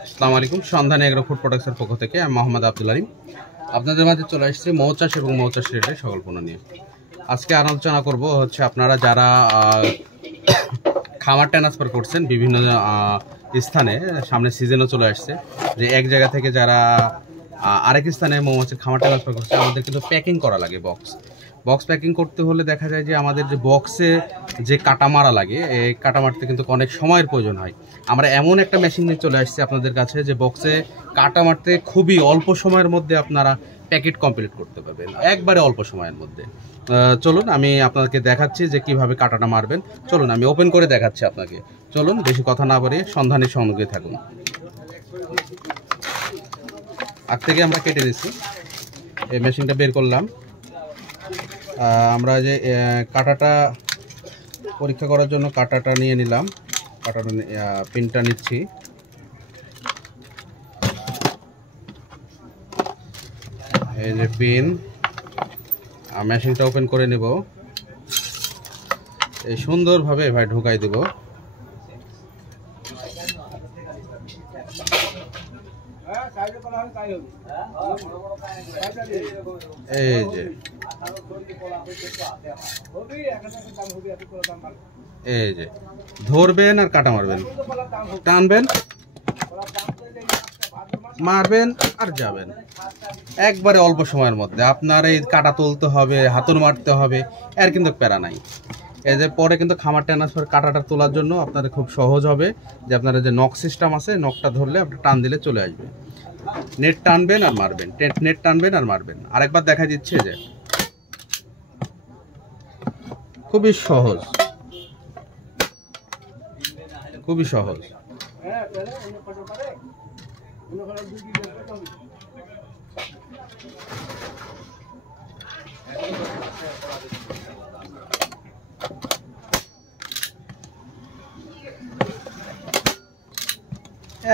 আসসালামু আলাইকুম। সন্ধানী এগ্রো ফুড প্রোডাক্টসের পক্ষ থেকে আমি মোহাম্মদ আব্দুল আলিম আপনাদের মাঝে চলে আসছি মৌচাষ এবং মৌচাষ রিলেটেড সকল পণ্য নিয়ে। আজকে আলোচনা করব হচ্ছে আপনারা যারা খামার ট্রান্সফার করছেন বিভিন্ন স্থানে, সামনে সিজনও চলে আসছে, যে এক জায়গা থেকে যারা আরেক স্থানে মৌমাছির খামার ট্রান্সফার করছে, আমাদের কিন্তু প্যাকিং করা লাগে। বক্স প্যাকিং করতে হলে দেখা যায় যে আমাদের যে বক্সে যে কাটা মারা লাগে, এই কাটা মারতে কিন্তু অনেক সময়ের প্রয়োজন হয়। আমরা এমন একটা মেশিন নিয়ে চলে আসছি আপনাদের কাছে যে বক্সে কাটা মারতে খুবই অল্প সময়ের মধ্যে আপনারা প্যাকেট কমপ্লিট করতে পারবেন, একবারে অল্প সময়ের মধ্যে। চলুন আমি আপনাদেরকে দেখাচ্ছি যে কিভাবে কাটাটা মারবেন। চলুন আমি ওপেন করে দেখাচ্ছি আপনাকে। চলুন বেশি কথা না বাড়িয়ে সন্ধানের সঙ্গে থাকুন। আগ থেকে আমরা কেটে নিচ্ছি, এই মেশিনটা বের করলাম। আমরা যে কাটাটা পরীক্ষা করার জন্য কাটাটা নিয়ে নিলাম, কাটাটা পিনটা নিচ্ছি। এই যে পিন, মেশিনটা ওপেন করে নেব, এই সুন্দরভাবে ভাই ঢুকাই দেব। এই যে ধরবেন আর কাটা মারবেন, টানবেন, মারবেন আর যাবেন, একবারে অল্প সময়ের মধ্যে। আপনার এই কাটা তুলতে হবে, হাতুড় মারতে হবে, এর কিন্তু প্যারা নাই। এই যে পরে কিন্তু খামার ট্রান্সফার কাটাটা তোলার জন্য আপনাদের খুব সহজ হবে যে আপনারা যে নক সিস্টেম আছে, নকটা ধরলে আপনি টান দিলে চলে আসবে। নেট টানবেন আর মারবেন, নেট টানবেন আর মারবেন। আরেকবার দেখা দিচ্ছে যে খুবই সহজ, খুবই সহজ।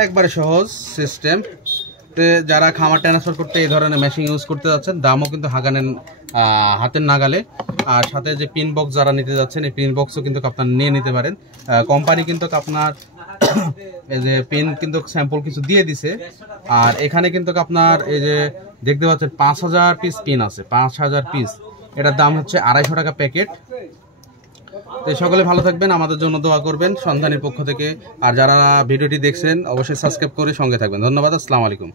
একবারে সহজ সিস্টেম। যারা খামার ট্রান্সফার করতে এই ধরনের মেশিন ইউজ করতে যাচ্ছেন, দামও কিন্তু হাতের নাগালে। আর সাথে যে পিন বক্স যারা নিতে যাচ্ছেন, এই পিন বক্সও কিন্তু আপনার নিয়ে নিতে পারেন। কোম্পানি কিন্তু আপনার এই যে পিন কিন্তু স্যাম্পল কিছু দিয়ে দিছে। আর এখানে কিন্তু আপনার এই যে দেখতে পাচ্ছেন 5000 পিস পিন আছে, 5000 পিস। এটার দাম হচ্ছে 250 টাকা প্যাকেট। তো সকলে ভালো থাকবেন, আমাদের জন্য দোয়া করবেন সন্ধানের পক্ষ থেকে। আর যারা ভিডিওটি দেখছেন অবশ্যই সাবস্ক্রাইব করে সঙ্গে থাকবেন। ধন্যবাদ। আসসালামু আলাইকুম।